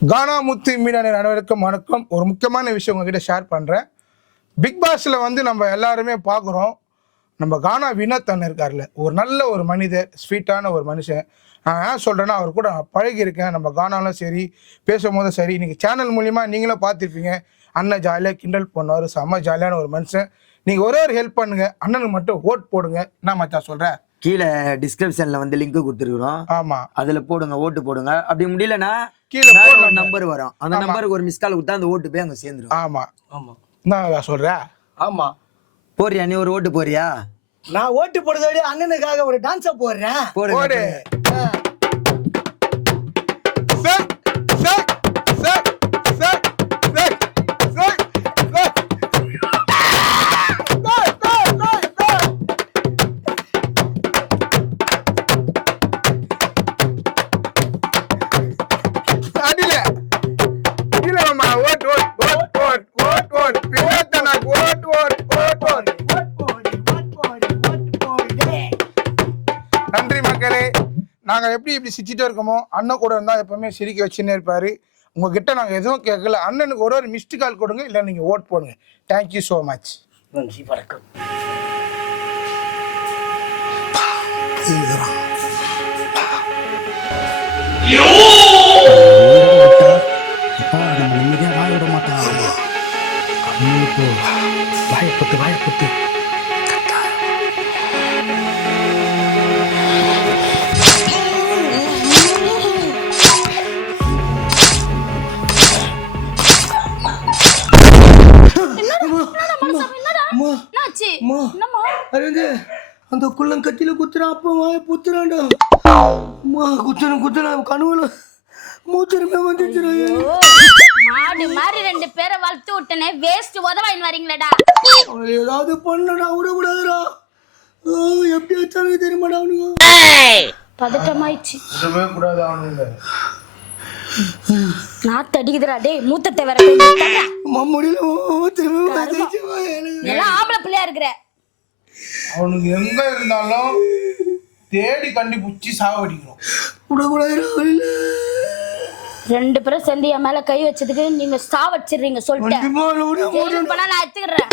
கானா முத்து media அனைவருக்கும் வணக்கம். ஒரு முக்கியமான விஷயம் உங்ககிட்ட ஷேர் பண்ணுறேன். பிக் பாஸில் நம்ம எல்லாருமே பார்க்குறோம். நம்ம கானா வினோத் அண்ணன் இருக்கார்ல, ஒரு நல்ல ஒரு மனிதர், ஸ்வீட்டான ஒரு மனுஷன். நான் ஏன் சொல்கிறேன்னா, அவர் கூட நான் பழகியிருக்கேன். நம்ம கானாலும் சரி, பேசும்போதும் சரி, நீங்கள் சேனல் மூலிமா நீங்களும் பார்த்துருப்பீங்க. அண்ணன் ஜாலியாக கிண்டல் பண்ணுவார், செம்ம ஜாலியான ஒரு மனுஷன். நீங்கள் ஒரே ஒரு ஹெல்ப் பண்ணுங்கள், அண்ணனுக்கு மட்டும் ஓட் போடுங்க. நான் மச்சான் சொல்கிறேன், கீழே டிஸ்கிரிப்ஷன்ல லிங்க் கொடுத்துருக்கோம். ஆமா, அதுல போடுங்க, ஓட்டு போடுங்க. அப்படி முடியலன்னா கீழே ஒரு நம்பர் வரும், அந்த நம்பருக்கு ஒரு மிஸ் கால் கொடுத்தா அந்த ஓட்டு போய் அங்க சேர்ந்துரும். ஆமா ஆமா, நான் சொல்றேன். ஆமா, போறியா நீ? ஒரு ஓட்டு போறியா? நான் ஓட்டு போடுறதோட அண்ணனுக்காக ஒரு டான்ஸ போடுறேன். போடு. நன்றி மக்களே. நாங்கள் எப்படி சிரிச்சிட்டே இருக்கோமோ, அண்ணன் கூட இருந்தால் எப்பவுமே சிரிக்க வச்சுன்னே இருப்பாரு. உங்ககிட்ட நாங்கள் எதுவும் கேட்கல. அண்ணனுக்கு ஒரு மிஸ்டு கால் கொடுங்க, இல்லை நீங்கள் ஓட் போடுங்க. Thank you so much. நன்றி, வணக்கம். நம்ம நிம்மதியா வாழ விட மாட்டான். வாயப்பட்டு அந்த குள்ளம் கத்தில குத்துறான். அப்ப வாய புத்துறான்டா. குத்துறான் கனவுல மூத்திரமே வந்துச்சுடா. மாடு மாதிரி ரெண்டு பேரை வளர்த்து விட்டனே, வேஸ்ட் உதவாயின் வரீங்களடா. ஏதாவது பண்ணடா, விடக்கூடாதுடா. எப்படி வச்சாலும் தெரியுமாடா அவனுங்க. பதட்டமாயிடுச்சு. கூடாது அவனுங்க. நாத்து அடிக்குதுடா. டேய் மூத்தத்தை வேற முடியல. எல்லாம் ஆம்பளை பிள்ளையா இருக்கிற. அவனுக்கு எங்க இருந்தாலும் தேடி கண்டுபிடிச்சி சாவடிக்கிறோம். ரெண்டு பேரும் சேர்ந்து என் மேல கை வச்சதுக்கு நீங்க சாவடிச்சிடுறீங்க சொல்லிட்டேன். நான் எடுத்துக்கிறேன்.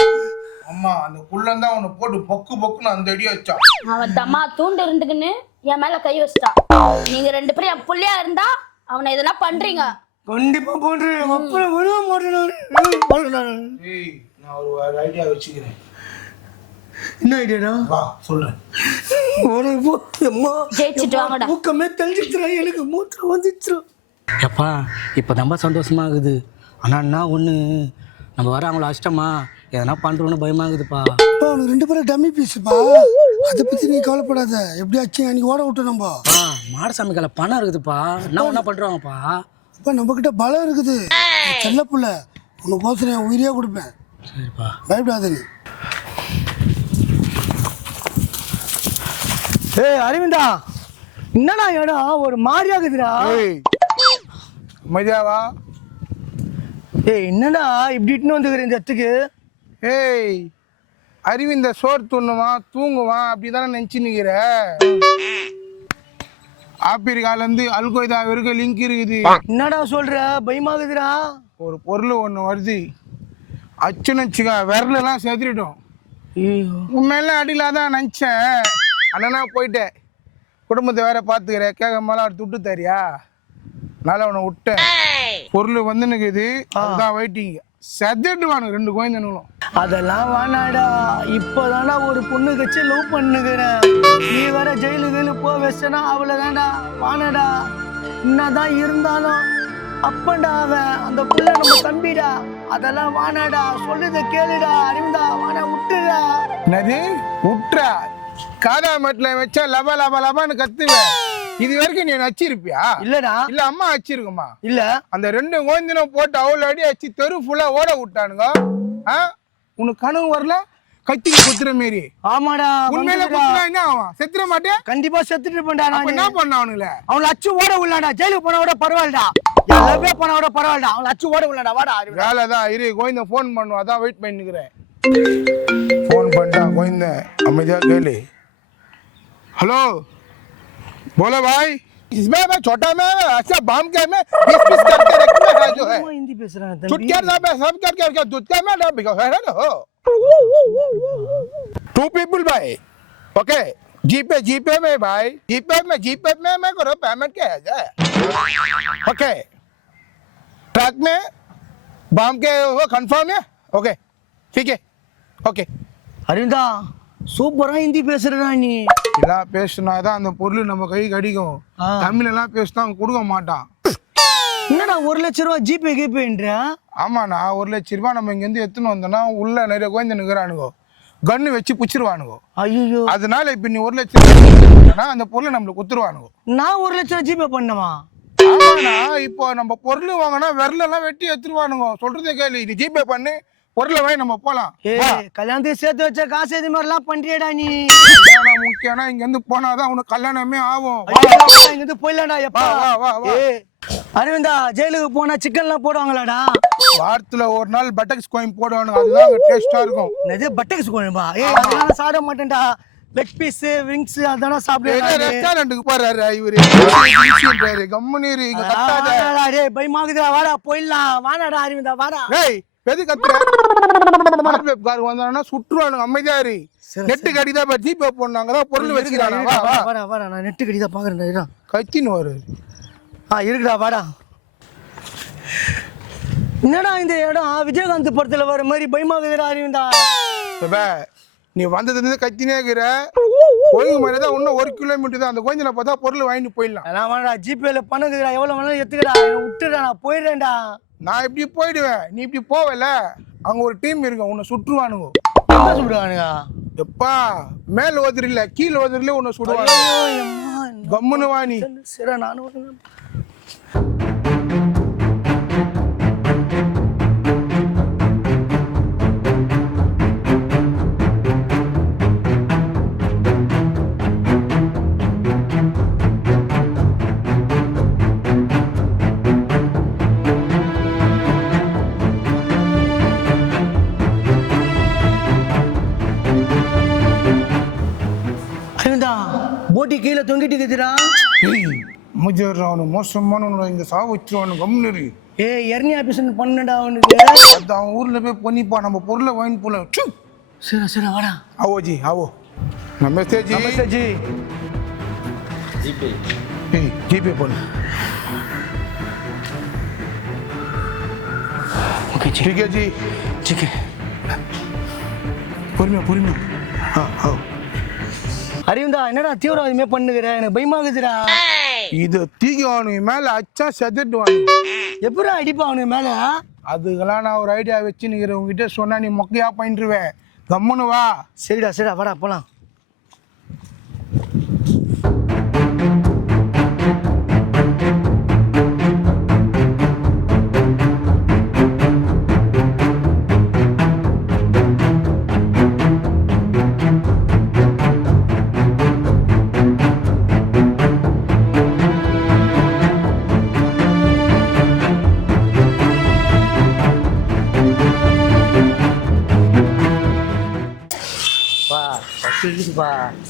அம்மா, அந்த குள்ளன் தான் அவனை போட்டு பொக்கு பொக்குன்னு அந்த அடி வச்சான். அவன் தம்மா தூண்டு இருந்துக்குன்னு என் மேல கை வச்சிட்டான். நீங்க ரெண்டு பேரும் என் புள்ளையா இருந்தா அவனை இதெல்லாம் பண்றீங்க. கண்டிப்பா பண்றேன். நான் ஒரு ஐடியா வச்சுக்கிறேன். என்ன ஐடியாடா? வா சொல்றேன். ஜெயிச்சுட்டு வாங்கடா. மூக்கமே தெளிச்சுறா, எனக்கு மூத்திரம் வந்துச்சு. எப்பா இப்போ ரொம்ப சந்தோஷமா இருக்குது. ஆனால் என்ன ஒன்று, நம்ம வர அவங்கள அஷ்டமா எதனா பண்ணுறோன்னு பயமாகுதுப்பா. அவனுக்கு ரெண்டு பேரும் டம்மி பீஸுப்பா. அதை பற்றி நீ கவலைப்படாத. எப்படியாச்சும் அன்னைக்கு ஓட விட்டு நம்ம மாடசாமி கையில் பணம் இருக்குதுப்பா. என்ன பண்ணுறாங்கப்பா? இப்போ நம்மக்கிட்ட பலம் இருக்குது. செல்ல புள்ள உனக்கு கோசம் என் உயிரியாக கொடுப்பேன். சரிப்பா, பயப்படாத நீ. ஏய் அரவிந்தா, என்னடா இடம் ஒரு மாதிரியாகுதுடா. மஜாவா? ஏய் என்னடா இப்படி இட்டுன்னு வந்துக்கிற இந்த இடத்துக்கு? ஏய், அரவிந்த சோறு துண்ணுவான், தூங்குவான், அப்படிதானே நினைச்சு நிக்கிற. ஆப்பிரிக்காலேருந்து அல்கொய்தா வரைக்கும் லிங்க் இருக்குது. என்னடா சொல்ற? பயமாகுதுடா. ஒரு பொருள் ஒன்று வருது, அச்சுன்னு வச்சுக்க விரலெல்லாம் செதுறிடும். உண்மையெல்லாம் அடியிலாதான் நினச்சேன். அண்ணனா போயிட்டேன், குடும்பத்தை வேற பார்த்துக்கிற, கேட்க மேலே அவர் துட்டு தரியா, அதனால அவனை விட்டேன். பொருள் வந்து நிற்குது, அதுதான் வெயிட்டிங்க. செத்துட்டுவானு ரெண்டு குழந்தைங்களும். அதெல்லாம் வேணாடா. இப்போதான்டா ஒரு பொண்ணு கட்சி லவ் பண்ணுகிறேன். நீ வேற ஜெயிலுக்கு போ வச்சனா அவ்வளோதான்டா. வானடா. என்னதான் இருந்தாலும் அப்பண்டா அவன், அந்த புள்ள நம்ம தம்பிடா. அதெல்லாம் வானாடா. சொல்லுத கேளுடா அறிந்தா. வானா விட்டுடா. என்னது விட்டுறா? காதா மட்டில் வச்சா லபா லபா லபான்னு கத்துவேன். இது வரைக்கும் நீ நச்சிருப்பியா? இல்லடா. இல்ல அம்மா வச்சிருக்குமா? இல்ல. அந்த ரெண்டு கோயந்தினம் போட்டு அவ்வளோ அடி அடிச்சு தெரு ஃபுல்லா ஓட விட்டானுங்க. உனக்கு கனவு வரல? கத்திக்கு குத்துற மாரி. ஆமாடா. உண்மையில குத்துனா என்ன ஆகும்? செத்துற மாட்டேன்? கண்டிப்பா செத்துட்டு இருப்பேன்டா. நான் என்ன பண்ண அவனுங்கள? அவன் அச்சு ஓட உள்ளாடா. ஜெயிலுக்கு போன விட பரவாயில்லடா. எல்லாமே போன விட பரவாயில்லடா. அவன் அச்சு ஓட உள்ளாடா. வாடா. வேலைதான் இரு, கோயந்த ஃபோன் பண்ணுவோம், அதான் வெயிட் பண்ணி நிக்கிறேன். ஃபோன் பண்ணிட்டா கோயந்த, அமைதியா கேளு. हेलो, बोलो भाई, इसमें मैं छोटा में अच्छा बाम के में 20 करके रखना பேசுறானே झूठ தம்பி क्या ना मैं सब क्या झूठ क्या मैं ना बिका है ना हो टू पीपल भाई ओके जीपे में भाई जीपे में मैं करो पेमेंट क्या है जाए ओके ट्रक में बम के वो कंफर्म है ओके ठीक है ओके அரவிந்தா சூப்பரா ஹிந்தி பேசுறடா நீ இதெல்லாம் பேசினாதான் அந்த பொருள் நம்ம கை கடிக்கும் ஆ. தமிழ் எல்லாம் பேசினா அவன் கொடுக்க மாட்டான் என்னடா 1,00,000 ரூபாய் ஜிபே கேப்பேன்ற ஆமாண்ணா 1,00,000 ரூபாய் நம்ம இங்கேருந்து எடுத்துன்னு வந்தோம்னா உள்ள நிறைய குழந்தை நிற்கிறானுங்கோ கன்று வச்சு பிடிச்சிருவானுங்கோ ஐயோ அதனால இப்ப நீ 1,00,000 அந்த பொருளை நம்மளுக்கு குத்துருவானுங்கோ நான் 1,00,000 ஜிபே பண்ணமா ஆமாண்ணா இப்போ நம்ம பொருள் வாங்கினா விரலெல்லாம் வெட்டி எடுத்துருவானுங்கோ சொல்றதே கேளு நீ ஜிபே பண்ணி பொருளை வாங்கி நம்ம போலாம் ஏய் கல்யாணத்துக்கு சேர்த்து வச்ச காசு இது மாதிரிலாம் பண்றியடா நீ கல்யாணம் முக்கியம்னா இங்க இருந்து போனாதான் உனக்கு கல்யாணமே ஆகும் இங்க இருந்து போயிடலாம்டா எப்பா வா, வா, வா. ஏய் அரவிந்தா ஜெயிலுக்கு போனா சிக்கன்லாம் போடுவாங்களாடா வாரத்துல ஒரு நாள் பட்டக்ஸ் கோயின் போடுவானுங்க அதுதான் டேஸ்டா இருக்கும் இது பட்டக்ஸ் கோயம்பா ஏய் அதெல்லாம் சாப்பிட மாட்டேன்டா லெக் பீஸ் விங்ஸ் அதெல்லாம் சாப்பிடுவேன் ரெஸ்டாரண்ட்டுக்கு போறாரு இவரு கம்முனீர் இங்க கட்டாத டேய் பயமாகுதுடா வாடா போயிடலாம் வாடாடா அரவிந்தா வாடா ஏய் எது கத்துற கார் வந்தானா சுற்றுவானுங்க அமைதியா இரு நெட்டு கடிதா பா ஜிபே போனாங்கதான் பொருள் வச்சுக்கிறானா வா வா வாடா வாடா நான் நெட்டு கடி தான் பாக்குறேன்டா கத்தின்னு வரு இருக்குடா வாடா என்னடா இந்த இடம் விஜயகாந்த் படத்துல வர மாதிரி பயமாகுதுடா அரவிந்தா நீ வந்ததுல கத்தினே இருக்கிற ஒழுங்கு மாதிரிதான் இன்னும் 1 கிலோமீட்டர் தான் அந்த கொஞ்சம் பார்த்தா பொருள் வாங்கிட்டு போயிடலாம் அதெல்லாம் வேணா ஜிபேல பண்ணுங்கடா எவ்வளவு வேணாலும் எடுத்துக்கடா விட்டுடா நான் போயிடுறேன்டா நான் இப்படி போயிடுவேன் நீ இப்படி போவல அங்க ஒரு டீம் இருக்கு உன்னை சுற்றுவானுங்க என்ன சொல்றானுங்க எப்பா மேல் ஓதுறில்ல கீழ் ஓதுறில உன்னை சுடுவாங்க கம்முன்னு வா நீ சரி நானும் போட்டி கீழே தொங்கிட்டு இருக்குதுடா அவனு மோசமான இங்க சாவு வச்சிருவானு கம்முன்னு ஏய் எர்னி ஆபீஷன் பண்ணுடா அவனுக்கு அது அவன் ஊர்ல போய் பண்ணிப்பா நம்ம பொருளை வாங்கி போல சரி சரி வாடா आवो जी आओ नमस्ते जी நமஸ்தே ஜி जीपे बोलो ओके जी ठीक है जी ठीक है பொறுமையா आओ அரவிந்தா என்னடா தீவிரவாதமே பண்ணுகிற எனக்கு பயமாகுதுடா இது தீக்கி அவனுக்கு மேல அச்சா செதுட்டுவானு எப்படா அடிப்பா அவனுக்கு மேல அதுக்கெல்லாம் நான் ஒரு ஐடியா வச்சு நிற்கிறேன் உங்ககிட்ட சொன்னா நீ மொக்கையா பண்ணிருவேன் கம்முன்னு வா சரிடா சரிடா வாடா போலாம்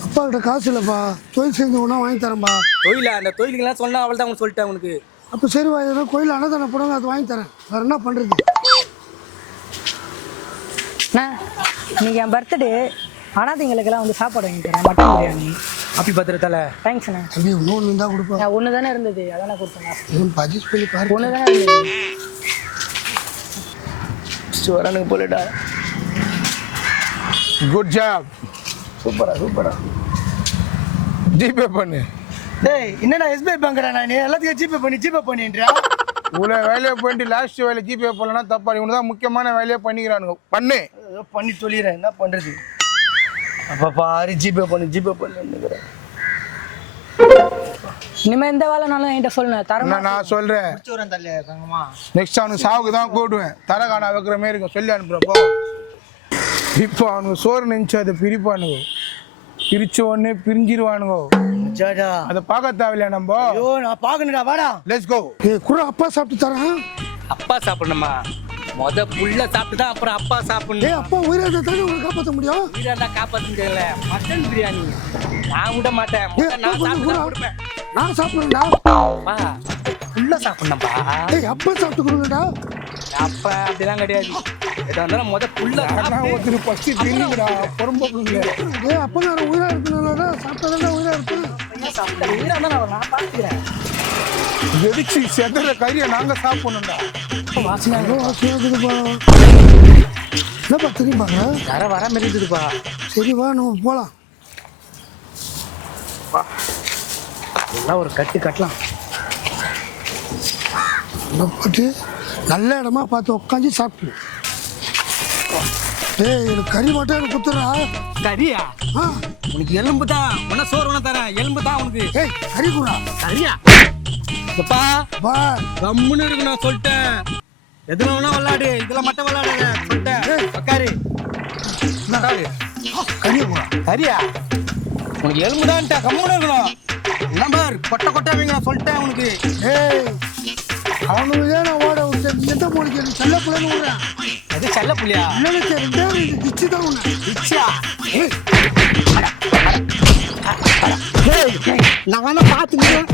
அப்பா கிட்ட காசு இல்லைப்பா தொழில் செஞ்சு ஒன்றா வாங்கி தரேன்ப்பா தொழிலா அந்த தொழிலுக்கெல்லாம் சொன்னா அவள் தான் உங்களுக்கு சொல்லிட்டேன் உனக்கு அப்போ சரி எதனா கோயில் அன்னதானம் போடுவாங்க அது வாங்கி தரேன் வேறு என்ன பண்ணுறது அண்ணா இன்னைக்கு என் பர்த்டே அனாதைங்களுக்கெல்லாம் வந்து சாப்பாடு வாங்கி தரேன் மட்டன் பிரியாணி அப்படி பத்திரத்தால தேங்க்ஸ் அண்ணா அப்படியே இன்னொன்று இருந்தால் கொடுப்பா நான் ஒன்று தானே இருந்தது அதான் கொடுத்தேன் எதுவும் அட்ஜஸ்ட் பண்ணி பாரு ஒன்று தானே இருந்தது வரனுக்கு போலடா குட் ஜாப் சூப்பரா ஜிபே பண்ணு டேய் என்னடா எஸ்பிஐ பேங்க்டா நான் எல்லாத்தையும் ஜிபே பண்ணின்றா இவ்வளோ வேலையை பண்ணிட்டு லாஸ்ட் வேலை ஜிபே பண்ணலன்னா தப்பா இவனு தான் முக்கியமான வேலையை பண்ணிக்கிறானுங்க பண்ணு ஏதோ பண்ணி சொல்லிடுறேன் என்ன பண்றது அப்பா பாரு ஜிபே பண்ணுங்கிறேன் இனிமே எந்த வேலைனாலும் என்கிட்ட சொல்லுங்க தர நான் சொல்றேன் நெக்ஸ்ட் அவனுக்கு சாவுக்கு தான் கூடுவேன் தரகானா வைக்கிற மாதிரி இருக்கும் சொல்லி அனுப்புறப்போ இப்போ அவனுக்கு சோறு நினைச்சு அதை பிரிப்பானுங்க பிரிச்ச உடனே பிரிஞ்சிருவானுங்க ஜாடா அதை பார்க்க தேவையில்லையா நம்ம ஐயோ நான் பாக்கணும்டா வாடா லெட்ஸ் கோ கூட அப்பா சாப்பிட்டு தரேன் அப்பா சாப்பிடணுமா புள்ள சாப்பிட்டு தான் அப்புறம் அப்பா சாப்பிடணும் அப்பா உயிரை தானே உங்களுக்கு காப்பாற்ற முடியும் வீரா காப்பாற்ற முடியல மட்டன் பிரியாணி நான் விட மாட்டேன் நான் சாப்பிட்டு தான் கொடுப்பேன் நான் சாப்பிட்றேன்டா வா ஃபுல்லா சாப்பிடணும்பா. ஏய் அப்ப சாப்பிட்டு கொடுங்கடா. அப்ப அப்படிலாம் கிடையாது. எதா இருந்தாலும் முத ஃபுல்லா நான் ஒருத்தர் ஃபர்ஸ்ட் தெரியுங்கடா பொறும்போக்குங்க. ஏய் அப்ப நான் உயிரா இருக்கணும்லடா. சாப்பிட்டா உயிரா இருப்பேன். உயிரா இருந்தா நான் பாத்துக்கிறேன். வெடிச்சு செதற கறியை நாங்க சாப்பிடணும்டா. வாசனை ஏதோ வாசனையா இருக்குதுப்பா. என்னப்பா தெரியுமாங்க? வர மாதிரி இருக்குதுப்பா. சரி வா நம்ம போலாம். எல்லாம் ஒரு கட்டு கட்டலாம். அங்க போட்டு நல்ல இடமா பார்த்து உட்காந்து சாப்பிட்டு. ஏய் எனக்கு கறி மட்டும் எனக்கு குத்துறா. கறியா? ஆ உனக்கு எலும்பு தான். உன்ன சோறு உன தரேன். எலும்பு தான் உனக்கு. ஏய் கறி குறா. கறியா? அப்பா வா கம்முன்னு இருக்கு நான் சொல்லிட்டேன். எதுல வேணா விளையாடு. இதுல மட்டும் விளையாடாத சொல்லிட்டேன். உக்காரு. உக்காரு. கறியை குறா. கறியா? உனக்கு எலும்பு தான்ட்டா. கம்முன்னு இருக்கணும். நம்பர் கொட்டை கொட்டை வைங்க நான் சொல்லிட்டேன் உனக்கு. ஏய் அவனுக்கு ஏன் நான் ஓட விட்டேன்? நீ எந்த போனிக்கு எனக்கு செல்ல பிள்ளைன்னு விடுறேன். அது செல்ல புள்ளியா? இல்லைன்னு ரெண்டே இது கிச்சு தான் உன்னை. இச்சா? நானும் பாத்துக்கிறேன்.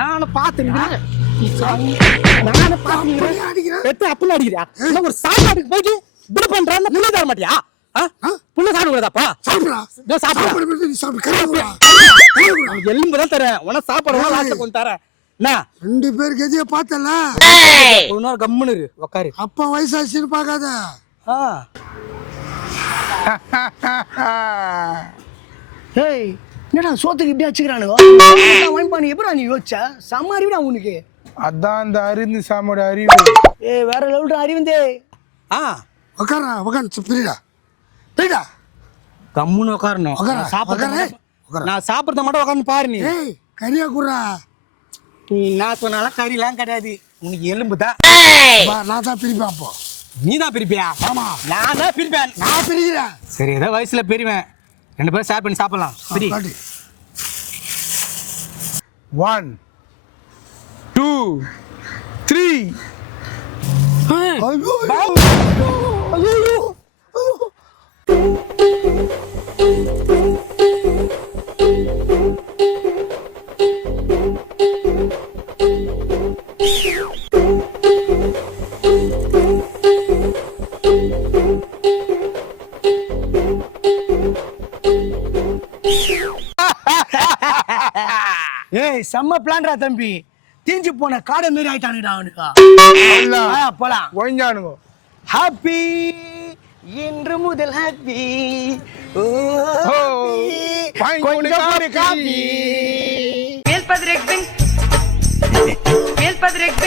நானும் பாத்துக்கிறேன். நானும் பாத்துக்கிறேன். அடிக்கிறேன். எத்த அப்படி அடிக்கிறியா? இல்ல ஒரு சாப்பாட்டுக்கு போயிட்டு இப்படி பண்றான்னு புள்ள தர மாட்டியா? புள்ள சாப்பிட கூடாதாப்பா? சாப்பிடா. சாப்பிட சாப்பிடு நீ சாப்பிடு. கறி குறா. எலும்பு தான் தரேன். உன சாப்பாடு லாஸ்ட்ல கொஞ்சம் தரேன். என்ன? ரெண்டு பேர் கெதியை பார்த்தல. ஒரு நாள் கம்முன்னு இரு. உக்காரு. அப்பா வயசாச்சுன்னு பார்க்காத. ஏய் என்னடா சோத்துக்கு இப்படி வச்சுக்கிறானுங்க? வாங்கிப்பா நீ எப்படா நீ யோசிச்ச? செம்ம அறிவுடா உனக்கு. அதான் இந்த அருந்து சாமோட அறிவு. ஏய் வேற லெவல்டா அறிவுந்தே. உக்காரா உக்காந்து பிரிடா பிரிடா. கம்முன்னு உக்காரணும். உக்காரா, சாப்பிட உக்காரு. நான் சாப்பிட்றத மட்டும் உட்காந்து பாரு நீ. ஏய் கறியா குறா. நீ நான் சொன்னாலும் கறிலாம் கிடையாது. உனக்கு எலும்பு தான். வா நான் தான் பிரிப்பேன் அப்போ. நீ தான் பிரிப்பியா? ஆமா நான் தான் பிரிப்பேன். நான் பிரிக்கிறேன். சரி ஏதோ வயசுல பெரியவன். ரெண்டு பேரும் ஷேர் பண்ணி சாப்பிடலாம். சரி. காட்டு. 1 2 3. ஐயோ ஏய் செம்ம பிளான்டா தம்பி. தீஞ்சு போன காடை மாரி ஆயிட்டானுடா அவனுக்கு. போலாம். ஒழிஞ்சானுங்க. ஹாப்பி இன்று முதல் ஹாப்பி. ஓ வாங்கி கொஞ்சம் கொடு ஒரு coffee. Mil Padre Ekbing. Mil Padre Ekbing.